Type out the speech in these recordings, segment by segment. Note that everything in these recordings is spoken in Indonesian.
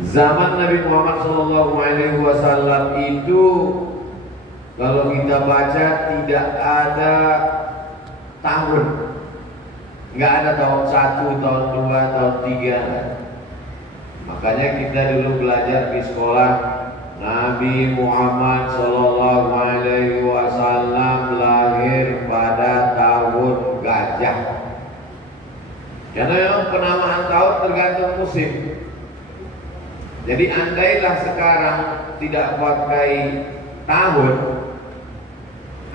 Zaman Nabi Muhammad SAW itu kalau kita baca tidak ada tahun, nggak ada tahun 1, tahun 2, tahun 3. Makanya kita dulu belajar di sekolah, Nabi Muhammad SAW lahir pada tahun gajah. Karena memang penamaan tahun tergantung musim. Jadi andailah sekarang tidak pakai tahun,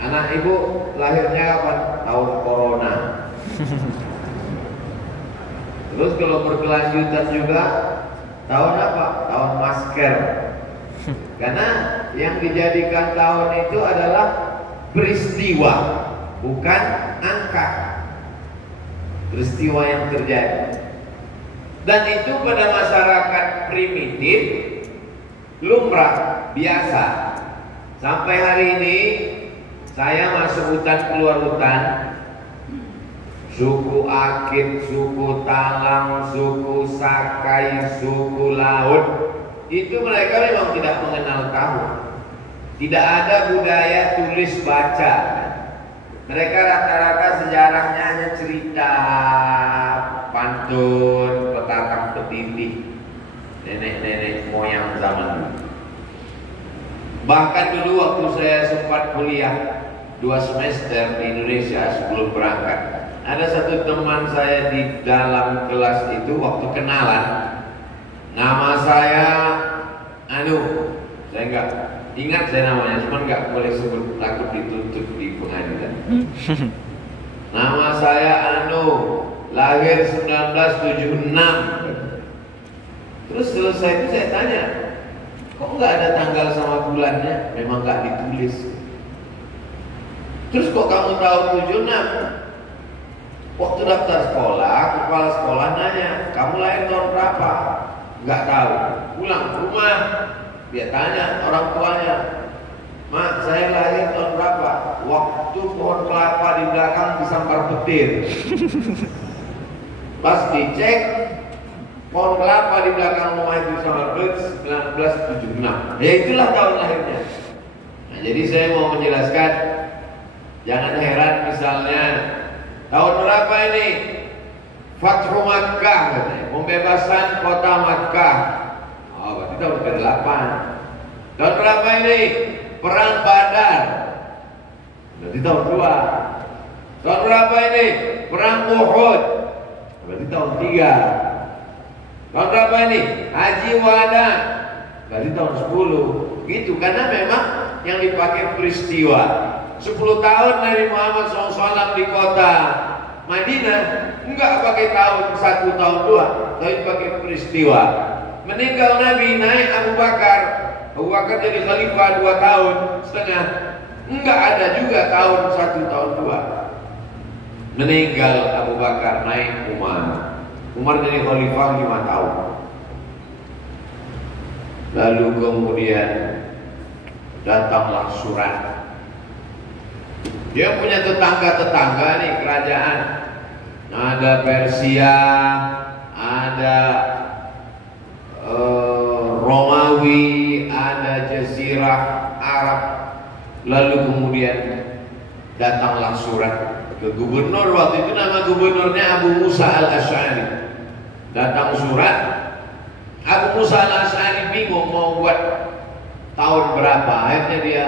anak ibu lahirnya kapan? Tahun corona. Terus kalau berkelanjutan juga tahun apa? Tahun masker. Karena yang dijadikan tahun itu adalah peristiwa, bukan angka. Peristiwa yang terjadi. Dan itu pada masyarakat primitif lumrah, biasa. Sampai hari ini saya masuk hutan keluar hutan, suku Akit, suku Talang, suku Sakai, suku Laut, itu mereka memang tidak mengenal tahun. Tidak ada budaya tulis baca. Mereka rata-rata sejarahnya hanya cerita, pantun, petatang petitih, nenek-nenek moyang zaman dulu. Bahkan dulu waktu saya sempat kuliah 2 semester di Indonesia sebelum berangkat, ada satu teman saya di dalam kelas itu waktu kenalan, nama saya saya enggak ingat saya namanya, cuma nggak boleh sebut, takut dituntut di pengadilan. Nama saya lahir 1976. Terus selesai itu saya tanya, kok nggak ada tanggal sama bulannya? Memang nggak ditulis. Terus kok kamu tahu 76? Waktu daftar sekolah, kepala sekolah nanya, kamu lahir tahun berapa? Nggak tahu. Pulang ke rumah, dia tanya orang tuanya, Mak, saya lahir tahun berapa? Waktu pohon kelapa di belakang disambar petir. Pas dicek, pohon kelapa di belakang rumah itu disambar petir 1976. Ya itulah tahun lahirnya. Nah, jadi saya mau menjelaskan, jangan heran misalnya tahun berapa ini? Fathu Makkah katanya, pembebasan kota Makkah. Oh, berarti tahun ke-8. Tahun berapa ini? Perang Badar. Berarti tahun 2. Tahun berapa ini? Perang Uhud. Berarti tahun 3. Tahun berapa ini? Haji Wada. Berarti tahun 10. Gitu, karena memang yang dipakai peristiwa. 10 tahun Nabi Muhammad SAW di kota Madinah, enggak pakai tahun 1, tahun 2, tapi pakai peristiwa. Meninggal Nabi, naik Abu Bakar jadi khalifah 2 tahun setengah, enggak ada juga tahun 1, tahun 2. Meninggal Abu Bakar, naik Umar jadi khalifah 5 tahun. Lalu kemudian datanglah surat. Dia punya tetangga nih, kerajaan. Ada Persia, ada Romawi, ada Jazirah Arab. Lalu kemudian datanglah surat ke gubernur, waktu itu nama gubernurnya Abu Musa al-Asy'ari. Datang surat, Abu Musa al-Asy'ari bingung mau buat tahun berapa. Akhirnya dia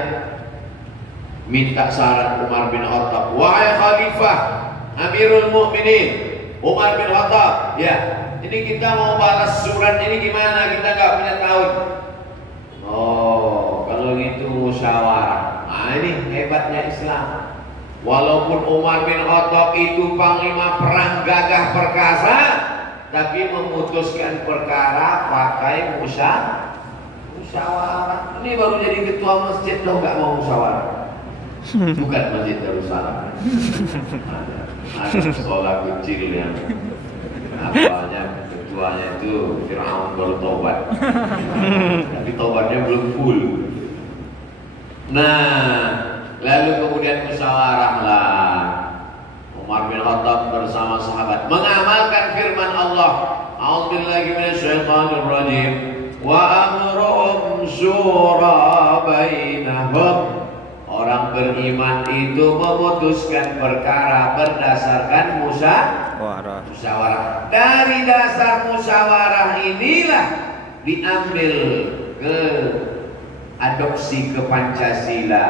minta saran Umar bin Khattab. Wahai Khalifah Amirul Mukminin Umar bin Khattab, ya, ini kita mau balas surat ini gimana? Kita nggak punya tahun. Oh, kalau gitu musyawarah. Nah, ini hebatnya Islam. Walaupun Umar bin Khattab itu panglima perang gagah perkasa, tapi memutuskan perkara pakai musyawarah. Ini baru jadi ketua masjid loh nggak mau musyawarah. Bukan Masjid Darussalam. Ada sekolah kecil yang apalnya ketuanya itu Fir'aun baru tobat, tapi tobatnya belum full. Nah, lalu kemudian musyawarah lah. Umar bin Khattab bersama sahabat mengamalkan firman Allah. A'udzubillahi minasyaitonir rajim. wa amruhum syura bainahum. Orang beriman itu memutuskan perkara berdasarkan musyawarah. Dari dasar musyawarah inilah diambil ke adopsi ke Pancasila.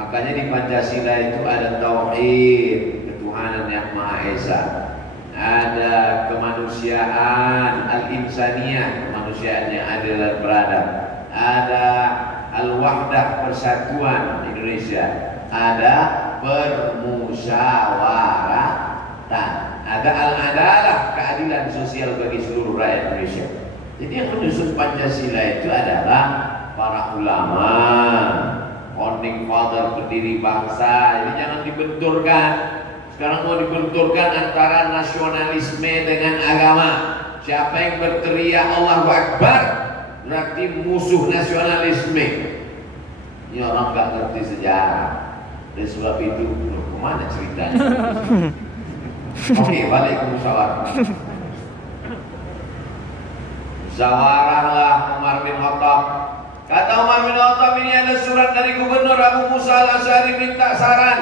Makanya di Pancasila itu ada tauhid, ketuhanan yang Maha Esa. Ada kemanusiaan, al-insaniyah, kemanusiaan yang adil dan beradab. Ada al-wahdah, persatuan Indonesia. Ada permusyawaratan. Ada al-adalah, keadilan sosial bagi seluruh rakyat Indonesia. Jadi yang menyusun Pancasila itu adalah para ulama, founding father, pendiri bangsa. Jadi jangan dibenturkan. Sekarang mau dibenturkan antara nasionalisme dengan agama. Siapa yang berteriak Allahu Akbar berarti musuh nasionalisme. Ini orang nggak ngerti sejarah. Dan sebab itu, kemana ceritanya? Oke, balik ke musyawarah. Musyawarahlah Umar bin Khattab. Kata Umar bin Khattab, ini ada surat dari Gubernur Abu Musa al-Asy'ari minta saran,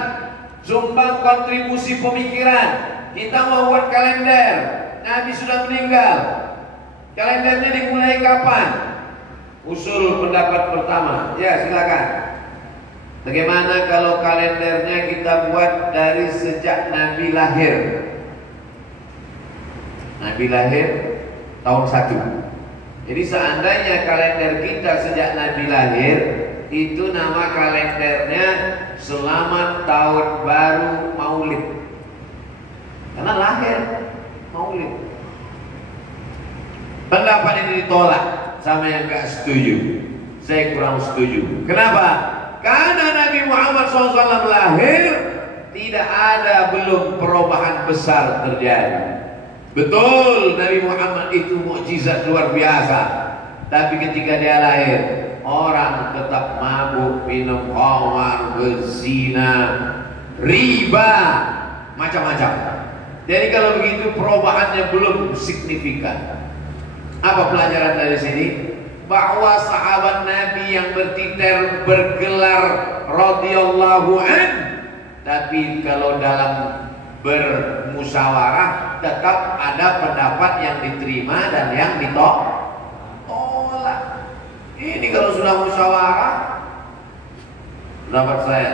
sumbang kontribusi pemikiran. Kita mau buat kalender. Nabi sudah meninggal. Kalendernya dimulai kapan? Usul pendapat pertama. Ya, silakan. Bagaimana kalau kalendernya kita buat dari sejak Nabi lahir? Nabi lahir tahun 1. Jadi seandainya kalender kita sejak Nabi lahir, itu nama kalendernya Selamat Tahun Baru Maulid. Karena lahir Maulid. Pendapat ini ditolak sama yang gak setuju. Saya kurang setuju. Kenapa? Karena Nabi Muhammad SAW lahir, tidak ada belum perubahan besar terjadi. Betul, Nabi Muhammad itu mukjizat luar biasa. Tapi ketika dia lahir, orang tetap mabuk, minum khamar, berzina, riba, macam-macam. Jadi kalau begitu perubahannya belum signifikan. Apa pelajaran dari sini? Bahwa sahabat Nabi yang bertiter bergelar radhiyallahu an, tapi kalau dalam bermusyawarah tetap ada pendapat yang diterima dan yang ditolak. Ini kalau sudah musyawarah, pendapat saya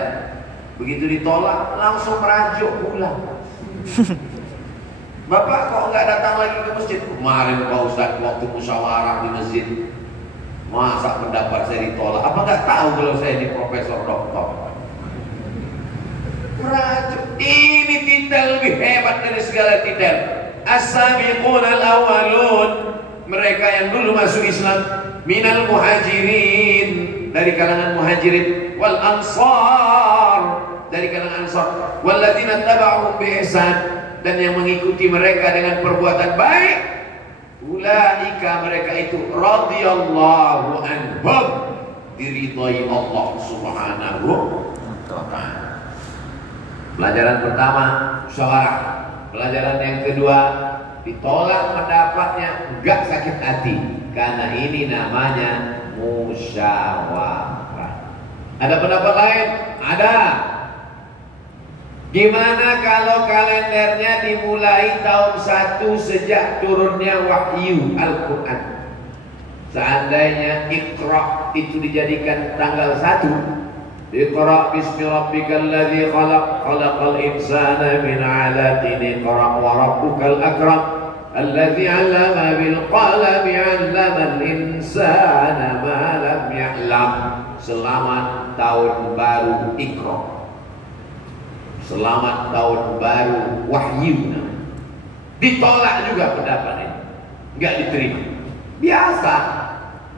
begitu ditolak langsung merajuk pulang. Bapak kok nggak datang lagi ke masjid? Kemarin Pak Ustadz waktu musyawarah di masjid, masa pendapat saya ditolak? Apa nggak tahu kalau saya ini profesor doktor? Merajuk. Ini titel lebih hebat dari segala titel. As-sabiqun al-awwalun, mereka yang dulu masuk Islam, minal muhajirin, dari kalangan muhajirin, wal ansar, dari kalangan ansar, walladzina taba'uhum bi ihsan, dan yang mengikuti mereka dengan perbuatan baik. Ulaika, mereka itu radhiyallahu anhum, diridhai Allah Subhanahu wa ta'ala. Pelajaran pertama, musyawarah. Pelajaran yang kedua, ditolak pendapatnya, enggak sakit hati, karena ini namanya musyawarah. Ada pendapat lain? Ada. Gimana kalau kalendernya dimulai tahun 1 sejak turunnya wahyu Al-Quran? Seandainya Iqra itu dijadikan tanggal 1, Iqra bismi rabbikal ladzi khalaq, khalaqal insana min 'alaqin, iqra wa rabbukal akram, alladzi 'allama bil qalami 'allamal insana ma lam ya'lam. Selamat tahun baru Iqra. Selamat tahun baru wahyu. Ditolak juga pendapat ini, enggak diterima. Biasa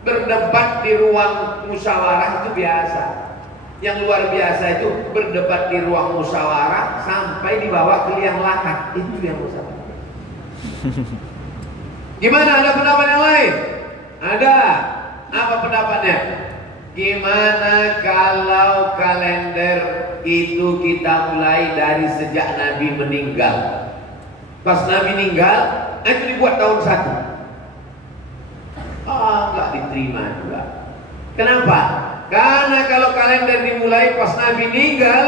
berdebat di ruang musyawarah itu biasa. Yang luar biasa itu berdebat di ruang musyawarah sampai dibawa ke liang lahat. Itu yang musyawarah. Gimana, ada pendapat yang lain? Ada. Apa pendapatnya? Gimana kalau kalender itu kita mulai dari sejak Nabi meninggal? Pas Nabi meninggal, itu dibuat tahun 1. Enggak diterima. terima juga. Kenapa? Karena kalau kalender dimulai pas Nabi meninggal,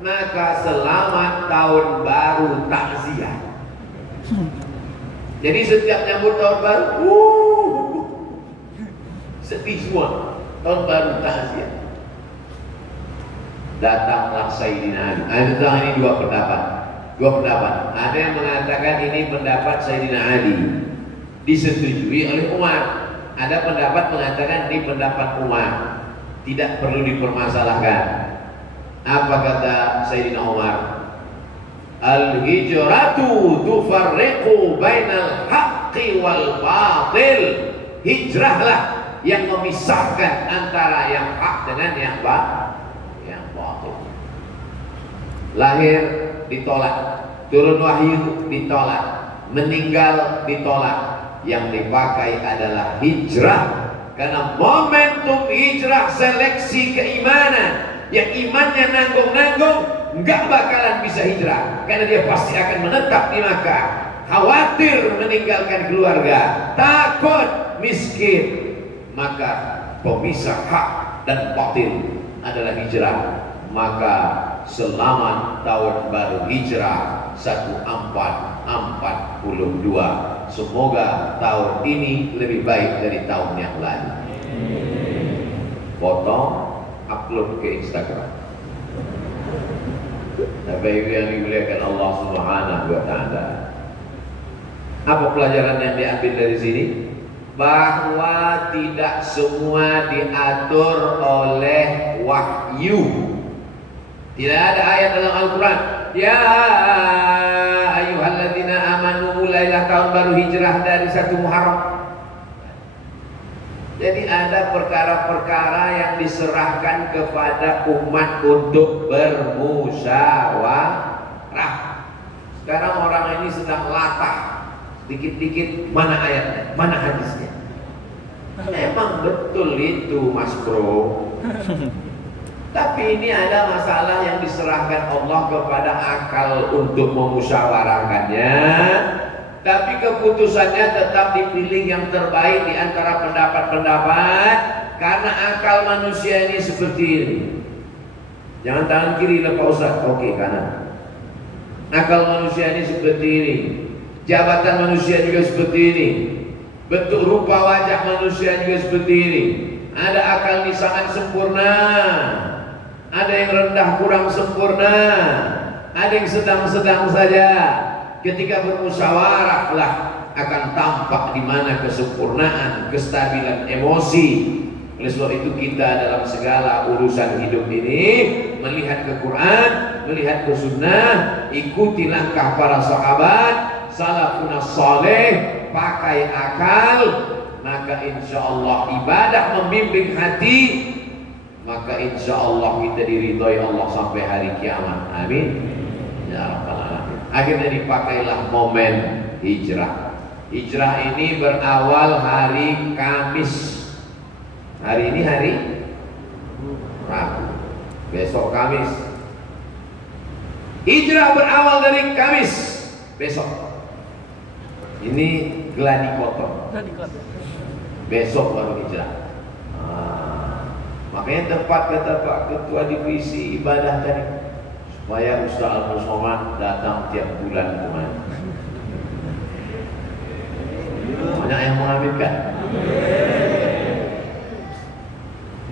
maka selamat tahun baru takziah. Jadi setiap nyambut tahun baru, sedih semua. Tahun baru takziah. Datanglah Sayyidina Ali. Ini dua pendapat. Ada yang mengatakan ini pendapat Sayyidina Ali, disetujui oleh Umar. Ada pendapat mengatakan ini pendapat Umar, tidak perlu dipermasalahkan. Apa kata Sayyidina Umar? Al-hijratu tufarriqu bainal haqqi wal batil. Hijrahlah yang memisahkan antara yang hak dengan yang batil. Lahir ditolak, turun wahyu ditolak, meninggal ditolak. Yang dipakai adalah hijrah, karena momentum hijrah seleksi keimanan. Yang imannya nanggung-nanggung nggak bakalan bisa hijrah, karena dia pasti akan menetap di Makkah. Khawatir meninggalkan keluarga, takut miskin. Maka pemisah hak dan batil adalah hijrah. Maka selamat tahun baru hijrah 1442. Semoga tahun ini lebih baik dari tahun yang lalu. Potong, upload ke Instagram. Bapak Ibu yang dimuliakan Allah Subhanahu wa Ta'ala, apa pelajaran yang diambil dari sini? Bahwa tidak semua diatur oleh wahyu. Tidak ada ayat dalam Al-Quran, ya ayyuhalladzina amanu, mulailah tahun baru hijrah dari 1 Muharram. Jadi ada perkara-perkara yang diserahkan kepada umat untuk bermusyawarah. Sekarang orang ini sedang latah, dikit-dikit mana ayatnya, mana hadisnya. Memang betul itu Mas Bro. Tapi ini ada masalah yang diserahkan Allah kepada akal untuk memusyawarahkannya. Tapi keputusannya tetap dipilih yang terbaik di antara pendapat-pendapat, karena akal manusia ini seperti ini. Jangan tangan kiri lah Pak Ustaz, oke kanan. Akal manusia ini seperti ini. Jabatan manusia juga seperti ini. Bentuk rupa wajah manusia juga seperti ini. Ada akal ini sangat sempurna, ada yang rendah kurang sempurna, ada yang sedang-sedang saja. Ketika bermusyawarah lah akan tampak di mana kesempurnaan, kestabilan emosi. Oleh sebab itu kita dalam segala urusan hidup ini melihat ke Quran, melihat ke Sunnah, ikuti langkah para sahabat, salafun saleh, pakai akal, maka insya Allah ibadah membimbing hati, maka insya Allah kita diridhoi Allah sampai hari kiamat. Amin ya rabbal alamin. Akhirnya dipakailah momen hijrah. Hijrah ini berawal hari Kamis. Hari ini hari Rabu, besok Kamis. Hijrah berawal dari Kamis besok. Ini gladi kotor. Besok baru hijrah. Makanya tepat kata Pak Ketua Divisi Ibadah tadi, supaya Ustaz Al-Musomad datang tiap bulan kemana. Banyak yang mengaminkan.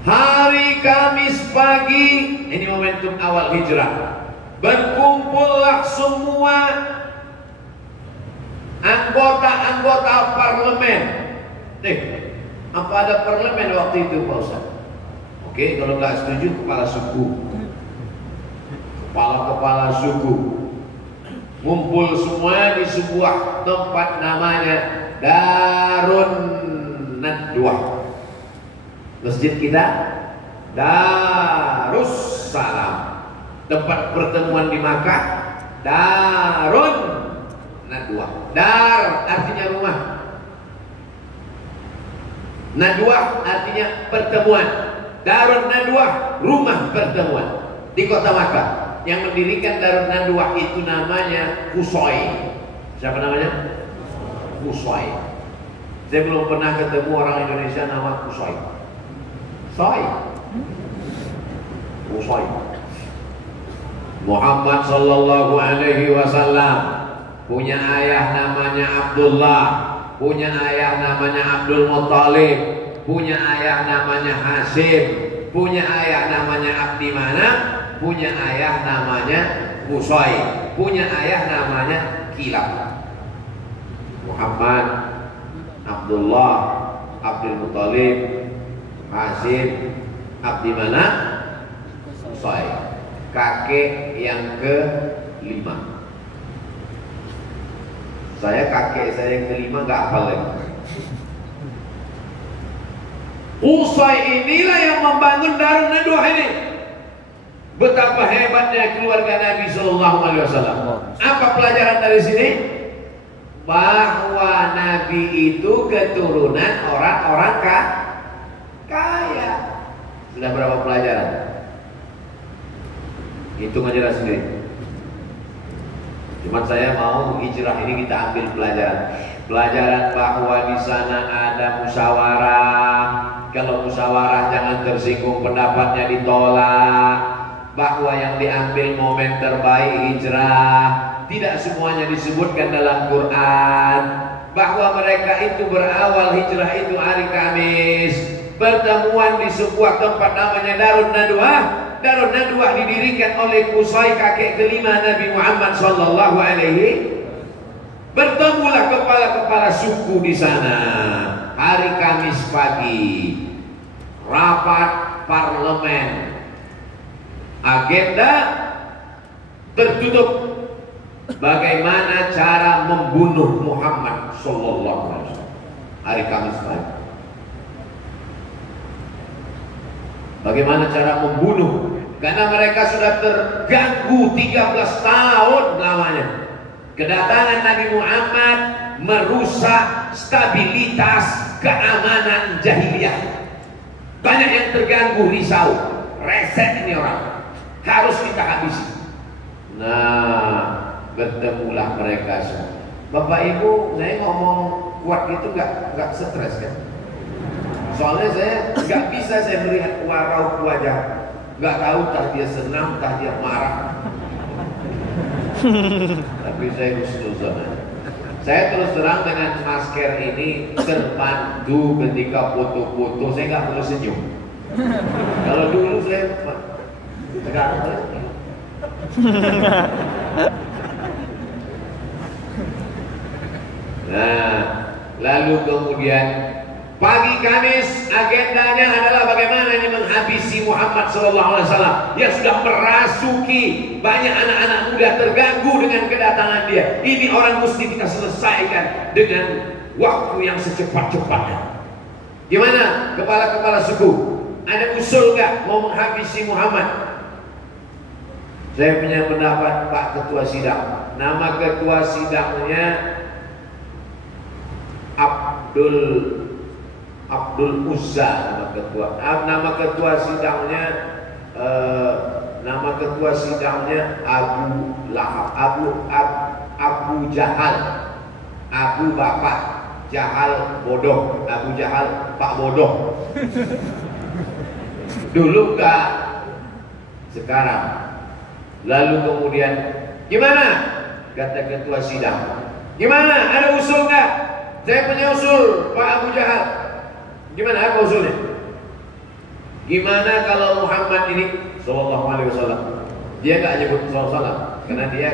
Hari Kamis pagi, ini momentum awal hijrah. Berkumpullah semua anggota-anggota parlemen. Apa ada parlemen waktu itu Pak Ustaz? Oke, kalau nggak setuju kepala suku, kepala suku ngumpul semua di sebuah tempat namanya Darun Nadwah. Masjid kita Darussalam. Tempat pertemuan di Makkah Darun Nadwah. Dar artinya rumah, Nadwah artinya pertemuan. Darun Nadwah, rumah pertemuan di kota Makkah. Yang mendirikan Darun Nadwah itu namanya Qusay. Siapa namanya? Qusay. Saya belum pernah ketemu orang Indonesia nama Kusoi. Kusoi. Muhammad sallallahu alaihi wasallam punya ayah namanya Abdullah, punya ayah namanya Abdul Muttalib, punya ayah namanya Hashim, punya ayah namanya Abdi Manaf, punya ayah namanya Kusoi, punya ayah namanya Kilab. Muhammad, Abdullah, Abdul Muttalib, Hashim, Abdi Manaf, Kusoi. Kakek yang ke-5. Kakek saya yang ke-5 gak hafal lagi. Kusoi inilah yang membangun Darun Nadwah ini. Betapa hebatnya keluarga Nabi Sallallahu Alaihi Wasallam. Apa pelajaran dari sini? Bahwa Nabi itu keturunan orang-orang kaya. Sudah berapa pelajaran? Hitung aja lah sendiri. Cuman saya mau hijrah ini kita ambil pelajaran bahwa di sana ada musyawarah. Kalau musyawarah jangan tersinggung pendapatnya ditolak. Bahwa yang diambil momen terbaik hijrah tidak semuanya disebutkan dalam Quran. Bahwa mereka itu berawal hijrah itu hari Kamis. Pertemuan di sebuah tempat namanya Darun Nadwah. Darun Nadwah didirikan oleh Kusoi, kakek ke-5 Nabi Muhammad sallallahu alaihi. Bertemulah kepala-kepala suku di sana. Hari Kamis pagi, rapat parlemen. Agenda tertutup. Bagaimana cara membunuh Muhammad sallallahu alaihi wasallam. Hari Kamis pagi. Bagaimana cara membunuh? Karena mereka sudah terganggu 13 tahun lamanya. Kedatangan Nabi Muhammad merusak stabilitas keamanan jahiliyah. Banyak yang terganggu, risau, reset ini orang. Harus kita habisi. Nah, bertemulah mereka semua. Bapak Ibu, saya ngomong kuat gitu nggak stres kan? Soalnya saya nggak bisa saya melihat raut wajah, nggak tahu tah dia senang, tah dia marah. Tapi saya husnuzon. Saya terus terang dengan masker ini terbantu ketika foto-foto. Saya nggak perlu senyum. Kalau dulu saya sekarang nah, lalu kemudian pagi Kamis agendanya adalah bagaimana ini menghabisi Muhammad SAW yang sudah merasuki banyak anak-anak muda terganggu dengan kedatangan dia. Ini orang mesti kita selesaikan dengan waktu yang secepat-cepatnya. Gimana kepala-kepala suku? Ada usul nggak mau menghabisi Muhammad? Saya punya pendapat Pak Ketua Sidang. Nama Ketua Sidangnya Abdul Uzza, nama ketua sidangnya Abu Lahab, Abu Jahal, Abu Bapak, Jahal bodoh, Abu Jahal Pak bodoh. Dulu enggak, sekarang. Lalu kemudian gimana? Kata ketua sidang. Gimana? Ada usul enggak? Saya punya usul, Pak Abu Jahal. Gimana apa usulnya? Gimana kalau Muhammad ini sallallahu alaihi wasallam, dia enggak nyebut sallallahu alaihi wasallam karena dia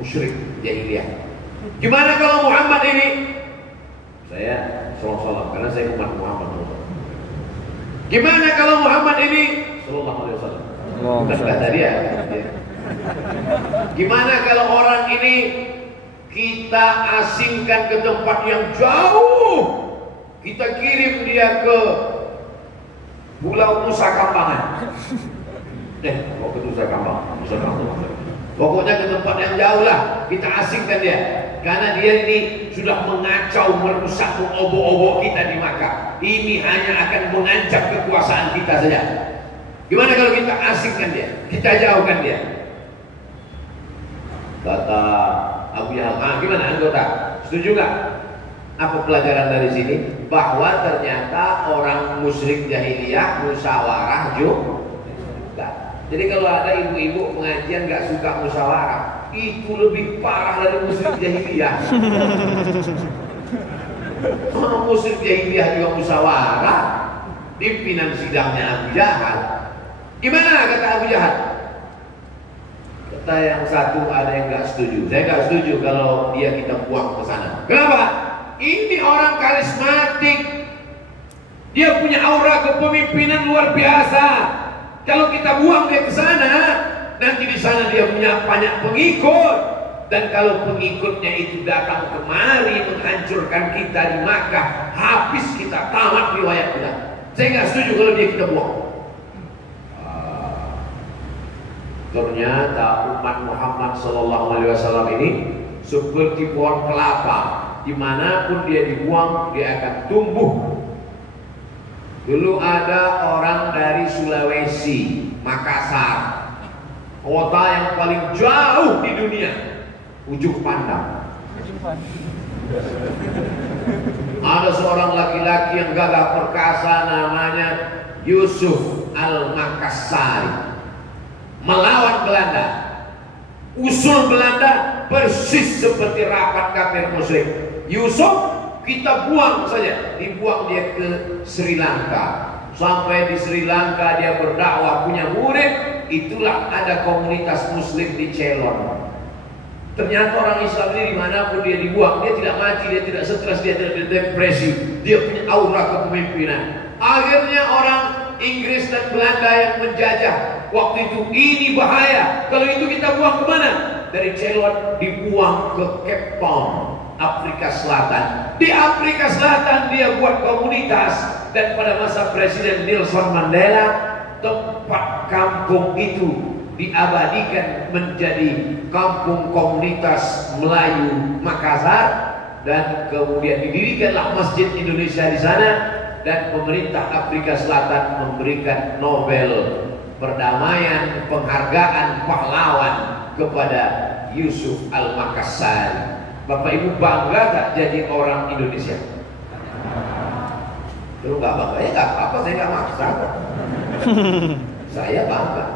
musyrik jahiliyah. Gimana kalau Muhammad ini? Saya sallallahu alaihi wasallam karena saya umat Muhammad. Gimana kalau Muhammad ini sallallahu alaihi wasallam? Bukan kata dia. Gimana kalau orang ini kita asingkan ke tempat yang jauh? Kita kirim dia ke Pulau Nusa Kambangan. Mau ke Nusa Kambangan, pokoknya ke tempat yang jauh lah. Kita asingkan dia, karena dia ini sudah mengacau, merusak, mengobok-obok kita di Makkah. Ini hanya akan mengancam kekuasaan kita saja. Gimana kalau kita asingkan dia, kita jauhkan dia? Kata Abu Jahal, gimana anggota? Setuju gak? Apa pelajaran dari sini? Bahwa ternyata orang musyrik jahiliyah musyawarah juga. Jadi kalau ada ibu-ibu pengajian gak suka musyawarah, itu lebih parah dari musyrik jahiliyah. Orang musyrik jahiliyah juga musyawarah. Pimpinan sidangnya Abu Jahal. Gimana kata Abu Jahal? Kata yang satu ada yang gak setuju. Saya gak setuju kalau dia kita buang ke sana. Kenapa? Ini orang karismatik. Dia punya aura kepemimpinan luar biasa. Kalau kita buang dia ke sana, nanti di sana dia punya banyak pengikut. Dan kalau pengikutnya itu datang kemari menghancurkan kita di Makkah, habis kita, tamat riwayat kita. Saya nggak setuju kalau dia kita buang. Ternyata umat Muhammad SAW ini seperti pohon kelapa. Dimanapun dia dibuang, dia akan tumbuh. Dulu ada orang dari Sulawesi, Makassar, kota yang paling jauh di dunia, ujung pandang. Ada seorang laki-laki yang gagah perkasa namanya Yusuf Al-Makassari, melawan Belanda. Usul Belanda persis seperti rapat kafir musyrik. Yusuf kita buang saja, dibuang dia ke Sri Lanka. Sampai di Sri Lanka dia berdakwah, punya murid. Itulah ada komunitas muslim di Ceylon. Ternyata orang Islam ini dimanapun dia dibuang, dia tidak mati, dia tidak stres, dia tidak depresi. Dia punya aura kepemimpinan. Akhirnya orang Inggris dan Belanda yang menjajah waktu itu, ini bahaya. Kalau itu kita buang kemana? Dari Ceylon dibuang ke Cape Town, Afrika Selatan. Di Afrika Selatan dia buat komunitas. Dan pada masa Presiden Nelson Mandela, tempat kampung itu diabadikan menjadi kampung komunitas Melayu Makassar. Dan kemudian didirikanlah Masjid Indonesia di sana. Dan pemerintah Afrika Selatan memberikan Nobel perdamaian, penghargaan pahlawan kepada Yusuf Al-Makassari. Bapak Ibu bangga tak jadi orang Indonesia? Kalau nggak bangga ya nggak apa-apa, saya nggak maksa. Saya bangga.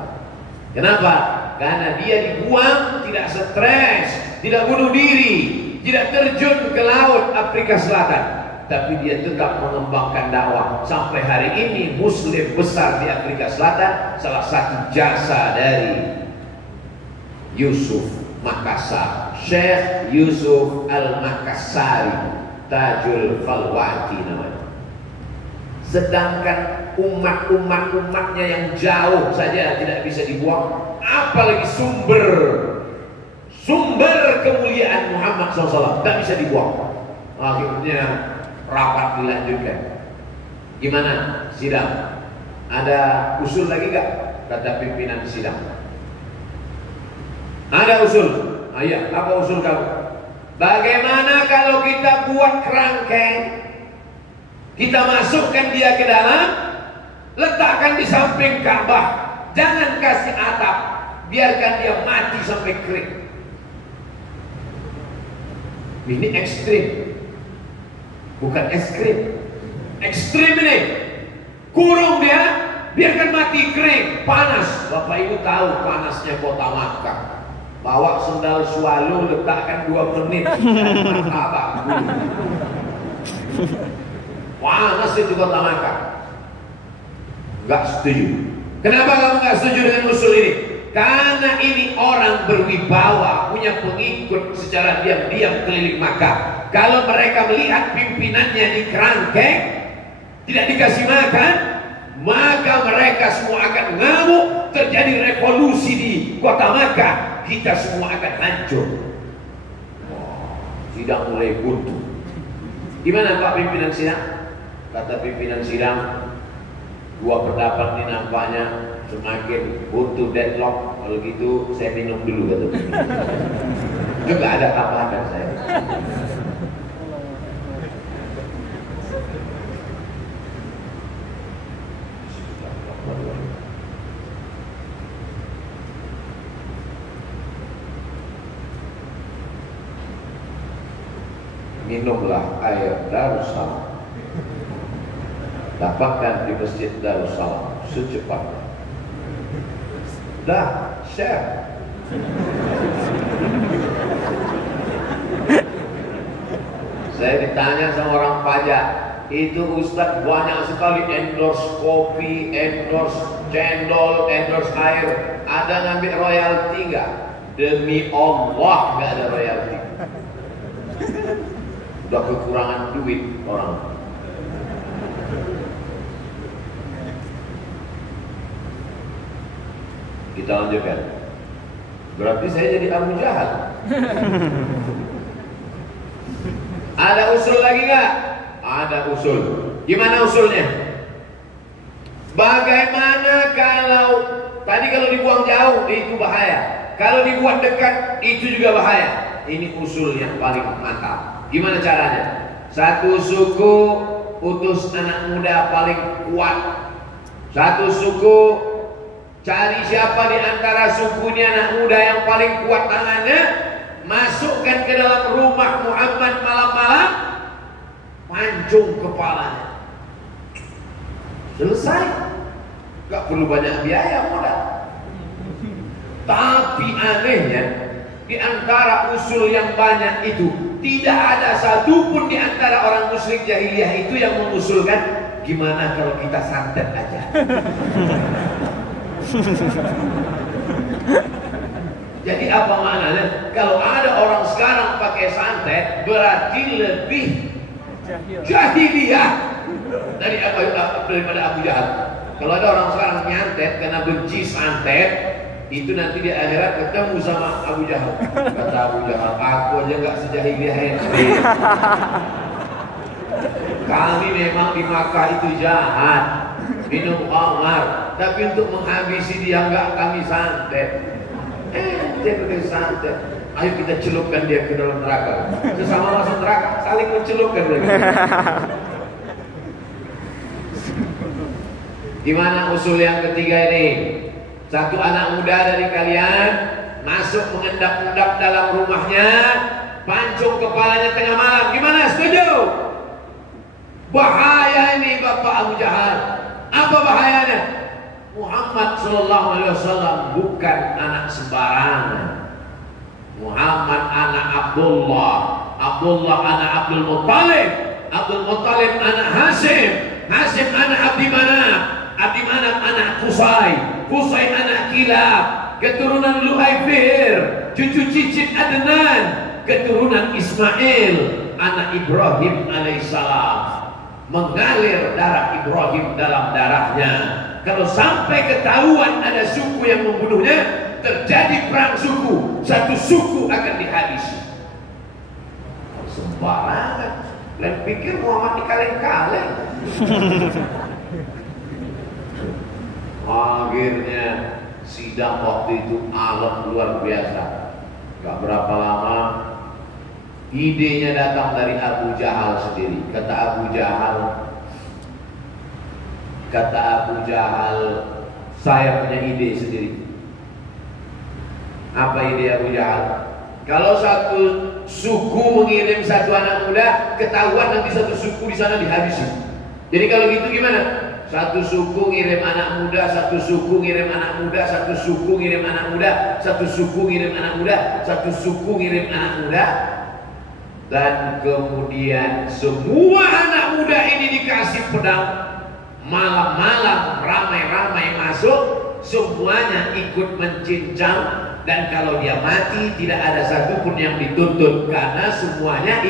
Kenapa? Karena dia dibuang, tidak stres, tidak bunuh diri, tidak terjun ke laut Afrika Selatan. Tapi dia tetap mengembangkan dakwah. Sampai hari ini Muslim besar di Afrika Selatan. Salah satu jasa dari Yusuf Makassar, Syekh Yusuf Al-Makassari, Tajul Khalwati namanya. Sedangkan umatnya yang jauh saja tidak bisa dibuang, apalagi sumber kemuliaan Muhammad SAW tidak bisa dibuang. Akhirnya rapat dilanjutkan. Gimana sidang? Ada usul lagi gak? Kata pimpinan sidang. Ada usul. Ayah, apa usul kamu? Bagaimana kalau kita buat kerangkeng, kita masukkan dia ke dalam, letakkan di samping Ka'bah, jangan kasih atap, biarkan dia mati sampai kering. Ini ekstrim. Bukan es krim. Ekstrim ini. Kurung dia, biarkan mati kering, panas. Bapak Ibu tahu panasnya kota Makkah. Bawa sendal swallow, letakkan 2 menit. Panas itu kota Makkah. Gak setuju. Kenapa kamu gak setuju dengan usul ini? Karena ini orang berwibawa, punya pengikut secara diam-diam keliling Makkah. Kalau mereka melihat pimpinannya di kerangkeng, tidak dikasih makan, maka mereka semua akan ngamuk, terjadi revolusi di kota Makkah, kita semua akan hancur. Sidang mulai buntu. Gimana Pak pimpinan sidang? Kata pimpinan sidang, 2 pendapat ini nampaknya semakin buntu, deadlock. Kalau gitu saya minum dulu kata pimpinan. Juga ada apa-apa saya. minumlah air Darussalam, dapatkan di masjid Darussalam secepatnya. Dah, share. Saya ditanya sama orang pajak, itu Ustadz banyak sekali endorse kopi, endorse cendol, endorse air, ada ngambil royalti nggak? Demi Allah nggak ada royalti. Udah kekurangan duit orang. Kita lanjutkan. Berarti saya jadi Abu Jahal. Ada usul lagi nggak? Ada usul. Gimana usulnya? Bagaimana kalau tadi kalau dibuang jauh itu bahaya, kalau dibuat dekat itu juga bahaya. Ini usul yang paling mantap. Gimana caranya? Satu suku utus anak muda paling kuat. Satu suku cari siapa di antara sukunya anak muda yang paling kuat tangannya, masukkan ke dalam rumah Muhammad malam-malam, pancung kepalanya. Selesai. Gak perlu banyak biaya, modal. Tapi anehnya, di antara usul yang banyak itu, tidak ada satupun di antara orang musyrik jahiliyah itu yang mengusulkan gimana kalau kita santet aja. Jadi apa maknanya? Kalau ada orang sekarang pakai santet, berarti lebih jahiliyah daripada Abu Jahal. Kalau ada orang sekarang nyantet karena benci santet, itu nanti di akhirat ketemu sama Abu Jahal. Kata Abu Jahal, aku aja nggak sejahiliyah ente. Kami memang di Makkah itu jahat, minum khamar, tapi untuk menghabisi dia nggak kami santet. Dia pakai santet. Ayo kita celupkan dia ke dalam neraka. Sesama masuk neraka, saling mencelupkan mereka. Gimana usul yang ketiga ini? Satu anak muda dari kalian masuk mengendap-endap dalam rumahnya, pancung kepalanya tengah malam. Gimana? Setuju? Bahaya ini Bapak Abu Jahal. Apa bahayanya? Muhammad sallallahu alaihi wasallam bukan anak sembarangan. Muhammad anak Abdullah, Abdullah anak Abdul Muttalib, Abdul Muttalib anak Hashim, Hashim anak Abdi Manaf, Abdi Manaf anak Qusay, Qusay anak Kilab, keturunan Lu'ay Fihr, cucu cicit Adnan, keturunan Ismail, anak Ibrahim alaihissalam. Mengalir darah Ibrahim dalam darahnya. Kalau sampai ketahuan ada suku yang membunuhnya, terjadi perang suku, satu suku akan dihabisi. Sembarangan. Kalian pikir Muhammad dikaleng-kaleng? Akhirnya sidang waktu itu alam luar biasa. Gak berapa lama idenya datang dari Abu Jahal sendiri. Kata Abu Jahal, saya punya ide sendiri. Apa ide Abu Jahal? Kalau satu suku mengirim satu anak muda, ketahuan nanti satu suku di sana dihabisi. Jadi kalau gitu gimana? Satu suku ngirim anak muda, satu suku ngirim anak muda, satu suku ngirim anak muda, satu suku ngirim anak muda, satu suku ngirim anak muda. Dan kemudian semua anak muda ini dikasih pedang. Malam-malam ramai-ramai masuk, semuanya ikut mencincang, dan kalau dia mati tidak ada satupun yang dituntut karena semuanya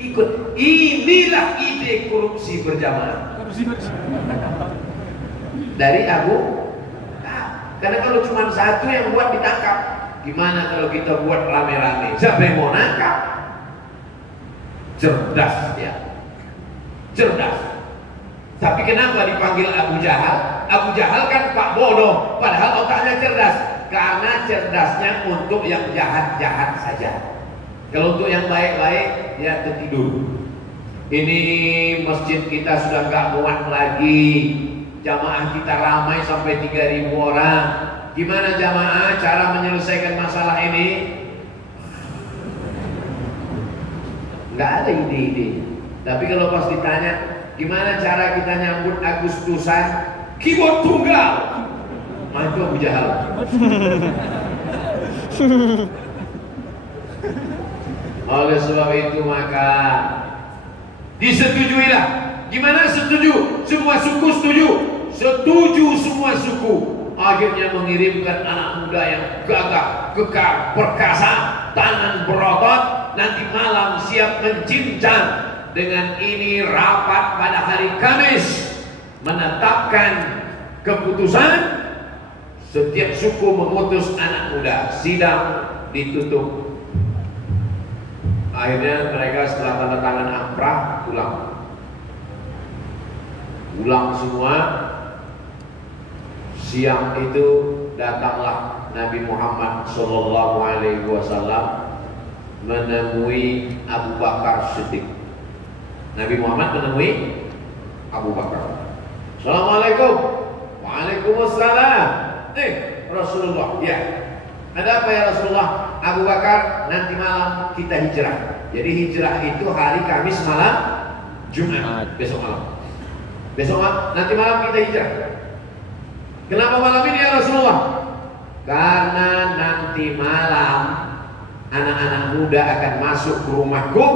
ikut. Inilah ide korupsi berjamaah dari Abu. Karena kalau cuma satu yang buat ditangkap, gimana kalau kita buat rame-rame? Siapa yang mau nangkap? Cerdas ya, cerdas. Tapi kenapa dipanggil Abu Jahal? Abu Jahal kan Pak Bodoh, padahal otaknya cerdas. Karena cerdasnya untuk yang jahat-jahat saja. Kalau untuk yang baik-baik, ya tertidur. Ini masjid kita sudah gak muat lagi. Jamaah kita ramai sampai 3.000 orang. Gimana jamaah cara menyelesaikan masalah ini? nggak ada ide-ide. Tapi kalau pas ditanya gimana cara kita nyambut Agustusan, keyboard tunggal, itu Abu Jahal. Oleh sebab itu maka disetujuilah. Gimana setuju? Semua suku setuju. Setuju semua suku. Akhirnya mengirimkan anak muda yang gagah, kekar, perkasa, tangan berotot, nanti malam siap mencincang. Dengan ini rapat pada hari Kamis menetapkan keputusan. Setiap suku mengutus anak muda. Sidang ditutup. Akhirnya mereka setelah tanda tangan akrah pulang semua. Siang itu datanglah Nabi Muhammad SAW menemui Abu Bakar Siddiq. Nabi Muhammad menemui Abu Bakar. Assalamualaikum. Waalaikumsalam. Rasulullah, ya. Ada apa ya Rasulullah? Abu Bakar, nanti malam kita hijrah. Jadi hijrah itu hari Kamis malam, Jumat besok malam. Besok malam, nanti malam kita hijrah. Kenapa malam ini ya Rasulullah? Karena nanti malam anak-anak muda akan masuk ke rumahku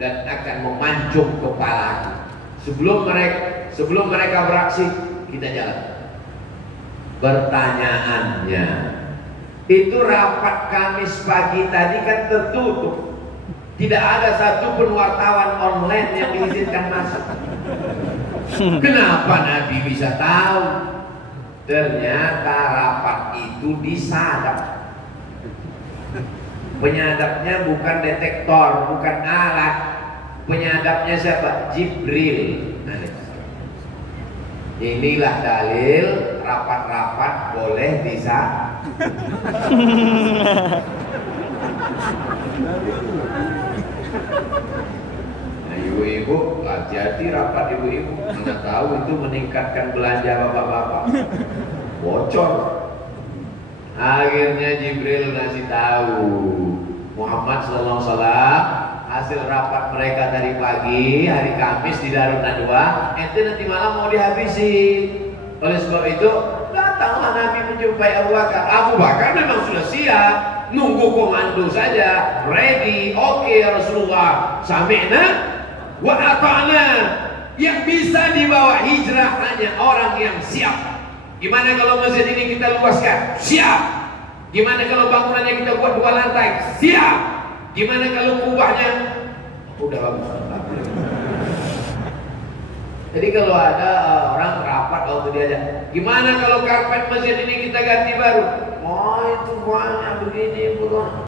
dan akan memancung kepalaku. Sebelum mereka beraksi, kita jalan. Pertanyaannya, itu rapat Kamis pagi tadi kan tertutup. Tidak ada satupun wartawan online yang diizinkan masuk. Kenapa Nabi bisa tahu? Ternyata rapat itu disadap. Penyadapnya bukan detektor, bukan alat. Penyadapnya siapa? Jibril. Inilah dalil rapat-rapat boleh bisa. Nah, ibu-ibu, hati-hati rapat ibu-ibu. Mana tahu itu meningkatkan belanja bapak-bapak. Bocor. Akhirnya Jibril ngasih tahu Muhammad SAW hasil rapat mereka tadi pagi hari Kamis di Darun Nadwa. Ente nanti malam mau dihabisi. Oleh sebab itu datanglah Nabi menjumpai Abu Bakar. Abu Bakar memang sudah siap, nunggu komando saja, ready. Oke ya Rasulullah, sami'na wa ata'na. Yang bisa dibawa hijrah hanya orang yang siap. Gimana kalau masjid ini kita luaskan? Siap. Gimana kalau bangunannya kita buat 2 lantai? Siap. Gimana kalau kubahnya? Udah bagus. Jadi kalau ada orang rapat waktu diajak, gimana kalau karpet masjid ini kita ganti baru? Oh itu banyak begini, bukan?